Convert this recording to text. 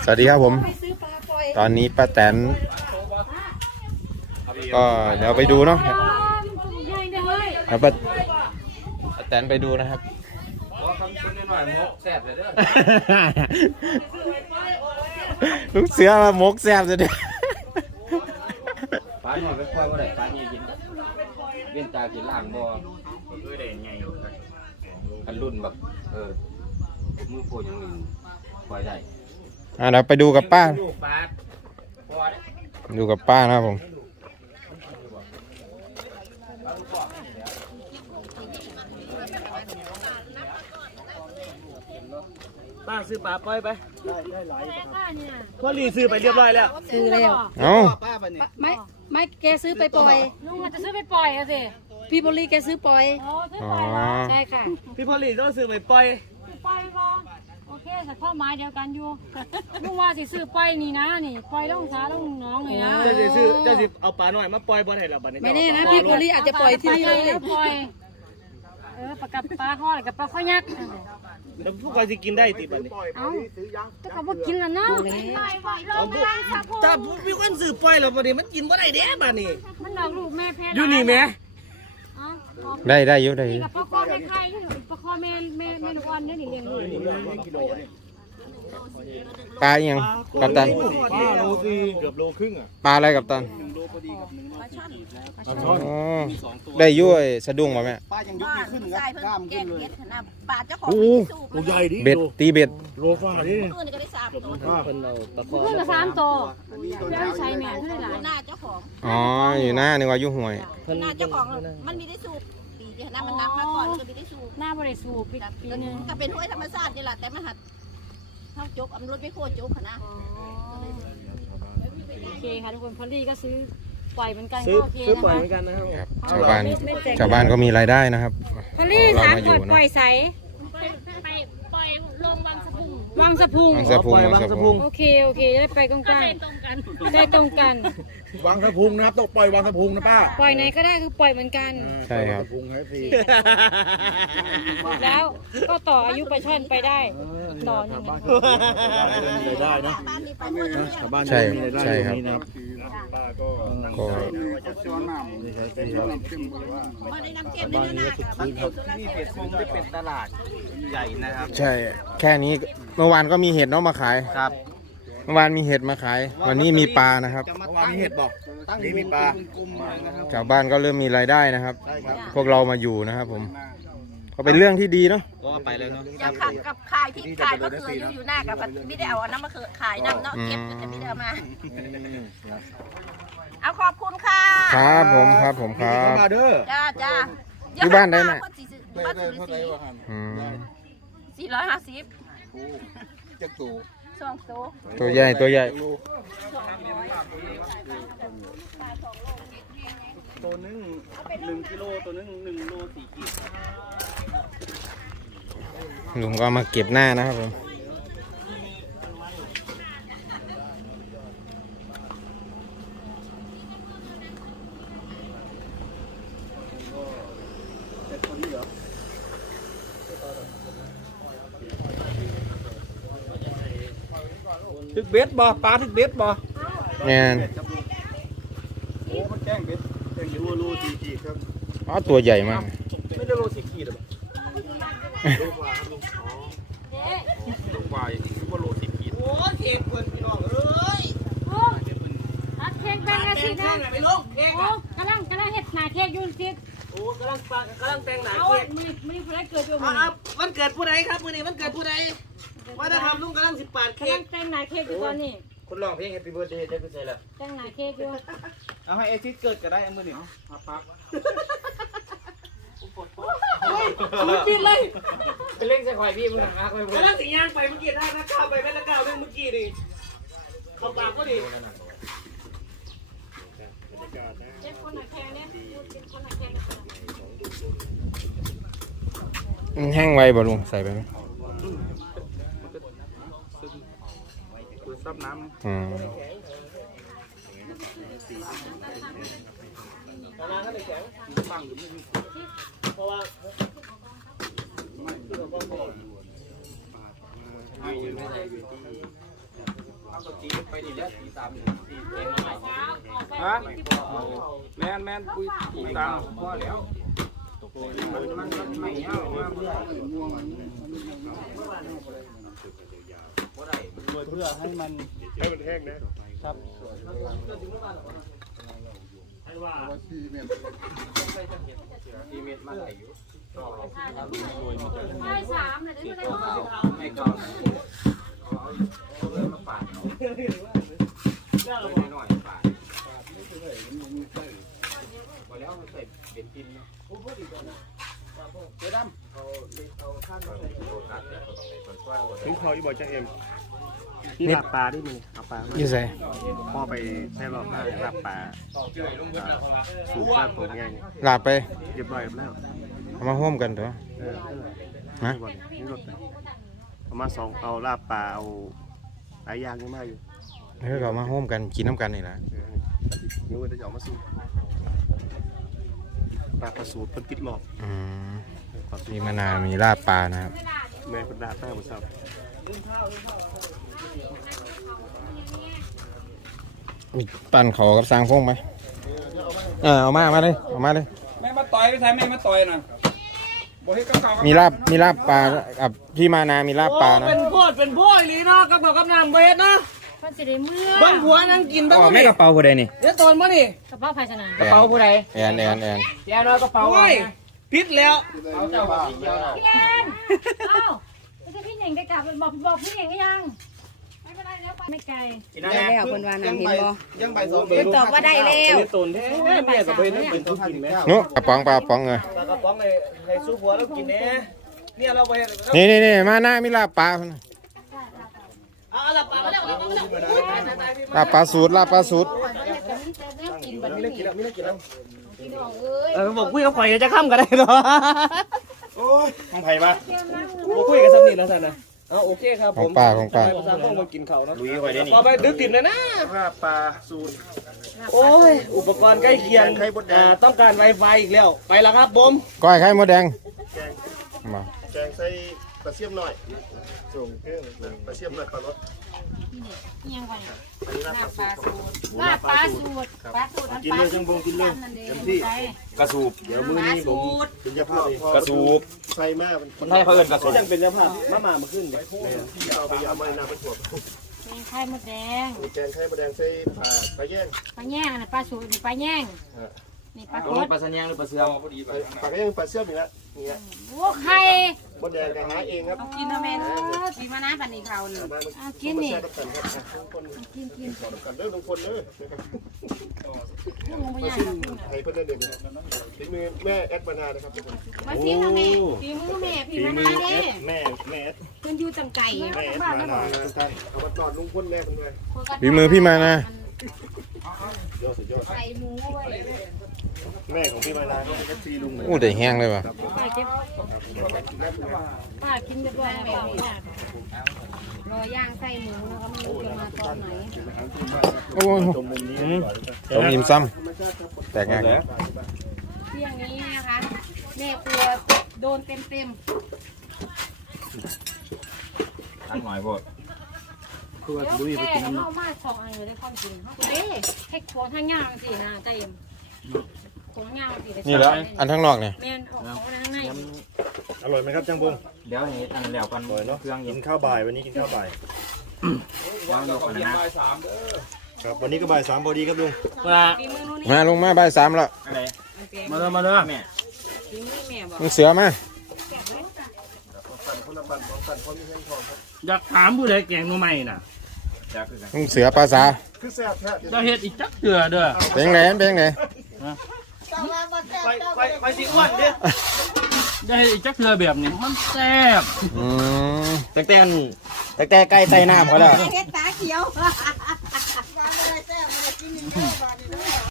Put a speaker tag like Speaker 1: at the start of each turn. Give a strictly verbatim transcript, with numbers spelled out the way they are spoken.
Speaker 1: วัสดีครับผมตอนนี้ป้าแตนก็เดี๋ยวไปดูเนาะเอาป้าป้าแตนไปดูนะครับลูกเสือมามกแซ่บจะได้
Speaker 2: ปลาหน่อยไปควายบ่ได้ปลาเนี่ยกินเวียนตากินล่างบ่เอ้ยได้ไงกันรุ่นแบบเออมือโผล่ยังมีควายได้
Speaker 1: อ่ะเดี๋ยวไปดูกับป้าดูกับป้านะครับผม
Speaker 3: ป้าซื้อปลาปล่อยไปได้ได้หลายพ่อรีซื้อไปเรียบร้อยแล้ว
Speaker 4: ซื้อแล้ว
Speaker 1: เอ้า
Speaker 4: ไม่ไม่แกซื้อไปปล่อย
Speaker 5: ลุงมันจะซื้อไปปล่อยอะสิ
Speaker 4: พี่บริแกซื้อปล่อย
Speaker 1: อ๋อ
Speaker 4: ใช่ค่ะ
Speaker 3: พี่พ่อรีต้องซื้อไปปล่อย
Speaker 5: ปล่อยบ่โอเคแต่ข้อหมายเดียวกันอยู่ลุงว่าสิซื้อปล่อยนี่นะนี่ปล่อยลงสาลงน้องเลยนะ
Speaker 3: จะสิซื้อจะสิเอาปลาหน่อยมาปล่อยบ่ได้หรอบัดนี้
Speaker 4: ไม่แน่นะพี่บริอาจจะปล่อยที่นี่เลย
Speaker 5: ปล่อยเออปลากับปลาข้อกับปลาข้อยักษ์
Speaker 3: แล้วพวกเราจะกินได้ติบัดนี้
Speaker 5: เอ้าแต่ก็บ่กินแล้วเนาะ
Speaker 3: ถ้าพี่คนซื้อปล่อยแล้วบัดนี้มันกินบ่ได้เด้บัดนี้
Speaker 5: มันดอกลูกแม่แพ้
Speaker 3: อยู่นี่แม่
Speaker 1: ได้ได้อยู่ได้อยู่
Speaker 5: กับปลาข้อแม่ไข่ปลาข้อแม่แม่แม่ลูกอ่อนเนี่ยนี่เลี้ยงลูก
Speaker 1: ปลาอย่างกัปตัน
Speaker 3: ปลาโลตีเกือบโลครึ่งอ่ะ
Speaker 1: ปลาอะไรกัปตันอ๋อได้ยุ่ยสะดุ้งป่ะแม่
Speaker 6: ปลายังยุบขึ้นครับกล้ามขึ้นเลยปลาเจ้าของ
Speaker 3: ตัวใหญ่ดิ
Speaker 1: เบ็ดตีเบ็ด
Speaker 3: โลฟ้าดิ
Speaker 6: เมื่อนี่ก็ได้สามตัว
Speaker 3: เป็นเราตะคอ
Speaker 5: เพื่อนกับสามตัวเพื่อนใช้แม่เท่าไหร่
Speaker 6: หน้าเจ้าของ
Speaker 1: อ๋ออยู่หน้านึกว่ายุ่ห่วย
Speaker 6: หน้าเจ้าของมันมีได้สูบปีที่หน้ามันนับมาก่อนก็มีได้สูบ
Speaker 5: หน้าบริสูบปีปีนึง
Speaker 6: ก็เป็นห้วยธรรมชาตินี่แหละแต่มันหัดเท่าจกอำรถไม่โคตรจกขนาด
Speaker 5: โอเคค่ะทุกคนพอลี่ก็ซื้อปล่อยเหมือนกัน
Speaker 3: ซื้อ
Speaker 5: โอเค
Speaker 3: ซื้อปล่อย
Speaker 5: นะ
Speaker 3: เหมือนกันนะครับ
Speaker 1: ชาวบ้านชาวบ้านก็มีรายได้นะครับ
Speaker 5: พอลี่สามปล่อยปล่อยใสไปปล่อยลงวังสะพุงวังสะพุง
Speaker 1: วังสะพุงวังสะพุง
Speaker 5: โอเคโอเคได้ไปตรงกันได้ตรงกัน
Speaker 3: วังสะพุงนะครับต้องปล่อยวังสะพุงนะป้า
Speaker 5: ปล่อยไหนก็ได้คือปล่อยเหมือนกัน
Speaker 1: ใช่ครับ
Speaker 5: แล้วก็ต่ออายุปลาช่อนไปได้ต่อหนึ่ง
Speaker 3: รายได้นะบ้าน
Speaker 1: ใช่
Speaker 3: มีรายได้
Speaker 1: ใช่ครับ
Speaker 6: ก็ได้น้ำเค็มได้น้ำ
Speaker 2: ที่เป็ดคงได้เป็นตลาดใหญ่นะครับ
Speaker 1: ใช่แค่นี้เมื่อวานก็มีเห็ดเนาะมาขาย
Speaker 2: ครับ
Speaker 1: เมื่อวานมีเห็ดมาขายวันนี้มีปลานะครับ
Speaker 3: เมื่อวานมีเห็ดบอกนี่มีปลา
Speaker 1: ชาวบ้านก็เริ่มมีรายได้นะครับพวกเรามาอยู่นะครับผมก็เป็นเรื่องที่ดีเนาะ
Speaker 2: ก็ไปเลยเนาะ
Speaker 6: ยังขับกับขายที่ขายก็คืออยู่อยู่หน้ากับไม่ได้เอาอันนั้นมาขายน้ำเนาะเก็บแต่ไม่ได้เอามาเอาขอบคุณค่ะ
Speaker 1: ครับผมครับผมครับ
Speaker 3: มาเด้อ
Speaker 6: จ้าจ้า
Speaker 1: ที่บ้านได้ไหม
Speaker 6: บ้านสุริศรีสี่ร้อยห้าสิบ
Speaker 3: จักตัว
Speaker 6: สองตัว
Speaker 1: ตัวใหญ่ตัวใหญ่
Speaker 3: ตัวนึงหนึ่งกิโลตัวนึงหนึ่งโลสี่กิโล
Speaker 1: ลุงก็มาเก็บหน้านะครับผม
Speaker 3: ถึกเบ็ดบ่ปลาถึกเบ็ดบ่
Speaker 1: งาน
Speaker 3: โอ้มันแจ้งเบ็ดแจ้งอยู่โลสี่ขีดครับ
Speaker 1: อ๋อตัวใหญ่มาก
Speaker 3: ไม่ได้โลสี่ขีดหรอโลกว่าโลกว่าว่าโลสี่ขีดโอ้เค้กเพิ่นพี่น้องเอ้ย
Speaker 5: ตัดเค้กแบ่งกันสินะ
Speaker 3: ไม่ลงเค้ก
Speaker 5: โอ้กำลังกำลังเห็ดหนาเค้กยุ่นสิ
Speaker 3: โอ้กำลังกำลังแต่งหนา
Speaker 5: เค้กมือมือผู้ใดเกิดอยู่มือ
Speaker 3: วันเกิดผู้ใดครับมื้อนี้วันเกิดผู้ใดว่าจะทำลุงกำลังสิบปาดเค้ก
Speaker 5: แต่งหนาเค้กอยู่ตอนนี้
Speaker 2: คุณลองเพลง Happy Birthday ได้คุณใส่ละ
Speaker 5: แต่งหนาเค้กอยู่
Speaker 3: เอาให้เอซิสเกิดก็ได้เอามือหนึ่งเอาปัก
Speaker 5: มือปิดเลย
Speaker 2: เป็นเล่งใส่ควายพี่มึงหาควายมึง
Speaker 3: กำลังสิย่างไปเมื่อกี้ท่านักข้าวไปแม่ละก้าวเรื่องเมื่อกี้ดิเข้าปากก็ดี
Speaker 5: เจ็บคนหนักแข็งเนี่ยเจ็บคนหนักแข็ง
Speaker 1: แห้งไวบ่ลุงใส่ไปไหม
Speaker 3: ซับน้ำ
Speaker 1: อืม
Speaker 3: น้ำก็เลยแข็งฟังอยู่ไม่มีเพราะว่าไม่คือเราก็ไม่อยู่ในอยู่ที่
Speaker 2: เอาก็ตีไปนี่แหล้วตีตามตีเองหน่อย
Speaker 3: ฮะแมนแมนคุยตีตาม
Speaker 2: พอแล้วมันมันไม่ยาวมากเรื่อยบ่ได้
Speaker 3: เพื่อให้มันให้มันแห้งนะครับ
Speaker 2: ที่เม็ดมันไหลอยู่
Speaker 5: ไปสามเลยได้ไหม
Speaker 2: ไม่ก็เอาเลยมาปาดเอาหน่อยปาดพอแล้วมันใส่เบ็ดกินนะเจ๊ดำเอาเอาข้างใส่โรตัสเนี่ยคนช่วย
Speaker 3: ถึงพออีบอยจะเอ็มนี่ลาบปลาได้มั้ยเอาปลามา
Speaker 1: อยู่ใส่
Speaker 3: พ่อไปใช้รอบหน้าลาบปลาสูบปลาตัวใหญ่
Speaker 1: หลาบไป
Speaker 3: เรียบร้อยแล้ว
Speaker 1: เอามาห่มกันเถอะ
Speaker 3: เออ
Speaker 1: ฮะ
Speaker 3: นี่รถเอามาสองเอาลาบปลาเอาหลายอย่างนี่มาอยู่
Speaker 1: เออเรามาห่มกันกินน้ำกันนี่แหละ
Speaker 3: เออนี่ว่าจะเอามาสูบปลาประสูตรเป็นติดหลอก
Speaker 1: อืมมีมะนาวมีลาบปลานะครับ
Speaker 3: แม่เป็นดาต้าหมดครับ
Speaker 1: มีปั่นเขากับสร้างพงไหมเออเอามามาเลยเอามาเลย
Speaker 3: แม่มาต่อยไปใช่แม่มาต่อยน่ะบอกให้เก่าๆ
Speaker 1: มีลาบมีลาบปลากับพี่มานามีลาบปลานะ
Speaker 7: เป็นโพดเป็นโพดอีหลีเนาะกับบอกกับน้ำเวทเนาะ
Speaker 5: เพิ่นสิได้เมื่อ
Speaker 7: เบิ้งหัวนั่งกินตั้ง
Speaker 2: ไม่กระเป๋าผู้ใดนี่
Speaker 7: เดี๋ยวตอนมานี่
Speaker 5: กระเป๋าภาชนะ
Speaker 2: กระเป๋าผู้ใด
Speaker 1: แอนแอนแอน
Speaker 2: แกน้อยกระเป๋า
Speaker 7: โอ้ยพิษแล้ว
Speaker 2: เอาเจ้าว่าสีเขียวน่ะ
Speaker 5: พี่แอนเอ้าจะพี่เหน่งได้กลับบอกบอกพี่เหน่งหรือยังไม่เป็นไรแล้วไปไม่ไกล
Speaker 4: ได้แล้วเพิ่นว่าน้ำเห็นบ่
Speaker 3: ยังใบสอง
Speaker 4: เพิ่นตอบว่าได้แล้ว
Speaker 7: เป็นตุนแท้แม่กับเพื่อนนั่งกินทุกกินไหม
Speaker 1: นุ๊กกระป๋องปลากระป๋องเออ
Speaker 7: ปลากระป๋องในในซุปหัวแล้วกินแน่เนี่ยเราไป
Speaker 1: นี่นี่นี่มาหน้ามีลาบปลา
Speaker 7: เอาละปลามาแล้วปลามาแล้ว
Speaker 1: ลาบปลาสูตรลาบปลาสูตร
Speaker 7: มีเรื่องกินแล้วมีเรื่องกินแล้วเออบอกคุยกับข่อยจะข้ามกันได้เหรอ
Speaker 3: โอ้ยของไผ่มา
Speaker 7: บอกคุยกับสามีแล้วท่านนะเอาโอเคครับ
Speaker 1: ข
Speaker 7: ผ
Speaker 1: อง
Speaker 7: ม
Speaker 1: ป้าของป้า
Speaker 7: สามพวกมากินเขานะ
Speaker 2: ลุยไว้ได้นี่
Speaker 7: พอไปดึกดื่มเลยนะ
Speaker 3: ลาบปลาสูตร
Speaker 7: โอ้ย อุปกรณ์ใกล้เคียงอ่าต้องการ Wi-Fi อีกแล้ว ไปแล้วครับผม
Speaker 1: ก้อยไข่มดแดง
Speaker 3: แกง
Speaker 1: มา
Speaker 3: แกงใส่ปลาเสียมหน่อยส่งเครื่องปลาเสียมหน่อยปลารส
Speaker 5: ยังไง
Speaker 3: อันนี้ลาบปลาสูตร
Speaker 5: ลาบปลาสูตรปลาสูตร
Speaker 3: กินเลยจังบงกินเลยเต็มที่
Speaker 2: กระสูบ
Speaker 3: เดี๋ยวมื้อนี้ผมเป็นเจ้าภาพ
Speaker 2: กระสูบ
Speaker 3: ใส่มาก
Speaker 2: คนไทยเขาเอิ้นกระสูบ
Speaker 7: ยังเป็นเจ้าภาพมามามาขึ้นเลย
Speaker 3: ที่เอาไปยำไว้น้ำเป็นถั่ว
Speaker 5: เป็นไข่มดแดง
Speaker 3: มีแกงไข่มะแดงใส่ปลาปลาแย่ง
Speaker 5: ปลาแย่งนะปลาสูตรนี่ปลาแย่งนี่ปลา
Speaker 2: ต
Speaker 5: โค
Speaker 2: รงนี้
Speaker 5: ต
Speaker 2: ปลาสัญญาหรือปลาเสือม
Speaker 3: ปลาแย่งปลาเสียมอีกแล้วเนี่ย
Speaker 5: โอ้ไข่
Speaker 3: มะแดงก็หาเองครับ
Speaker 6: กินทำไมกินมานะปันนี้เขาเนี่ย
Speaker 5: เอากินนี่
Speaker 3: กันครับทุกคน
Speaker 5: กินกิน
Speaker 3: กันเด้อทุกคนเด้อ
Speaker 5: ลูกลงไป
Speaker 3: มา
Speaker 5: ย่าง
Speaker 3: ชิมไทยเพื่อนเด็กฝีมือแม่แอดบานานะครับทุกคน
Speaker 6: มาซิทำไมฝีมือแม่ฝีมานาเด้
Speaker 3: แม่แม่แอด
Speaker 6: เพิ่นอยู่จังไก่
Speaker 3: แม่แอดบานาทุกท่านเอามาตอดลุงพ่นแม่คนเลย
Speaker 1: ฝีมือพี่มานะ
Speaker 3: ยอดสุดยอด
Speaker 6: ไก่หมูไว้
Speaker 3: แม่ของพี่มานาก็ซีลุง
Speaker 1: อู้แต่แห้งเลยว่ะ
Speaker 5: ป้าเก็บป้ากินเรียบร้อยแล้วป้าร
Speaker 6: อย่างใส่หมูแล้วก็ไม่รู้จะมาตอนไหน
Speaker 1: โอ้โห
Speaker 3: ตรงมุมนี้
Speaker 1: ต้มอิ่มซ้ำแตกง่าย
Speaker 6: เที่ยงนี้นะคะแม่ครัวโดนเต็มเต็ม
Speaker 2: ทั้งหน่อยพด
Speaker 5: เดี๋ยวแค่เข้ามาสองอันเลยได้ความจริงเขาเด้ให้ควงทั้งย่างสินะใจเอ็มควงย่างสิ
Speaker 1: นี่แล้วอันข้างนอกเนี่ย
Speaker 5: แม่นออกของข้างใน
Speaker 3: อร่อยไหมครับจังบุ้ง
Speaker 2: เดี๋ยวนี้อันแล้วกัน
Speaker 3: อร่อยเนาะ
Speaker 2: เครื่องเย็
Speaker 3: กิ
Speaker 2: น
Speaker 3: นข้าวบ่ายวันนี้กินข้าวบ่าย
Speaker 2: วางยกกันนะ
Speaker 3: ครับวันนี้ก็บ่ายสามพอดีครับลุง
Speaker 7: มา
Speaker 6: ฝีมือนู้นนี่
Speaker 1: มาลงมาบ่ายสามแล้ว
Speaker 2: อะไร
Speaker 7: มาเด้อมาเด้อ
Speaker 2: แม่
Speaker 6: ฝีมือแม่บอก
Speaker 1: มึงเสือมา
Speaker 3: ปั่นคนละปั่นสองปั่นคนมีเงินทองครับ
Speaker 7: อยากถามผู้ใดแกงหนูใหม่น่ะ
Speaker 2: จะคือกัน
Speaker 1: มึงเสือภาษา
Speaker 3: คือแซ่บแท้
Speaker 7: เจ้าเฮ็ดอีกจักเถื่อเด้อ
Speaker 1: เป็นไงเป็นไง
Speaker 7: ไปไปไปสิอ้วนเด้อได้เฮ็ดอีกจักเถื่อแบบนี้มันแซ่บ
Speaker 1: อืม
Speaker 2: แต่แต่แต่แต่ใกล้ใต้น้ำเขาแล้ว
Speaker 6: เฮ็ดตาเขียว